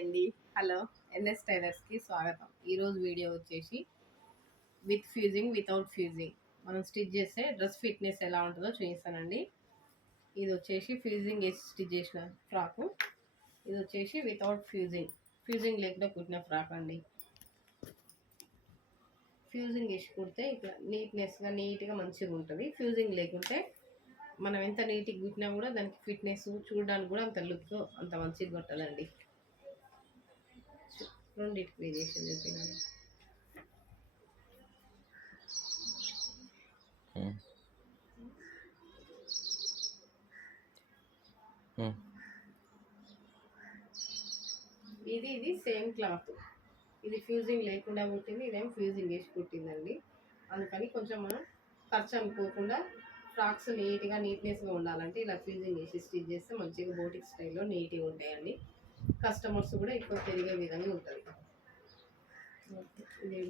అండి. Hello, NS టైలర్స్కి స్వాగతం. ఈరోజు వీడియో వచ్చేసి విత్ ఫ్యూజింగ్ వితౌట్ ఫ్యూజింగ్ మనం స్టిచ్ చేస్తే డ్రెస్ ఫిట్నెస్ ఎలా ఉంటుందో చూపిస్తానండి. ఇది వచ్చేసి ఫ్యూజింగ్ వేసి స్టిచ్ చేసిన ఫ్రాకు. ఇది వచ్చేసి వితౌట్ ఫ్యూజింగ్ లేకుండా కుట్టిన ఫ్రాక్ అండి. ఫ్యూజింగ్ వేసి కుడితే ఇట్లా నీట్గా మంచిగా ఉంటుంది. ఫ్యూజింగ్ లేకుంటే మనం ఎంత నీట్గా కుట్టినా కూడా దానికి ఫిట్నెస్ చూడడానికి కూడా అంత లుక్ అంత మంచిగా కొట్టాలండి. రెండింటికి వేరియేషన్ చెప్పినాను. ఇది సేమ్ క్లాత్. ఇది ఫ్యూజింగ్ లేకుండా కుట్టింది, ఇదేం ఫ్యూజింగ్ వేసి కుట్టిందండి. అందుకని కొంచెం మనం ఖర్చు అనుకోకుండా ఫ్రాక్స్ నీట్నెస్గా ఉండాలంటే ఇలా ఫ్యూజింగ్ వేసి స్టిచ్ చేస్తే మంచిగా బోటిక్ స్టైల్లో నీట్గా ఉంటాయండి. కస్టమర్స్ కూడా ఎక్కువ పెరిగే విధంగా ఉంటుంది. ఇది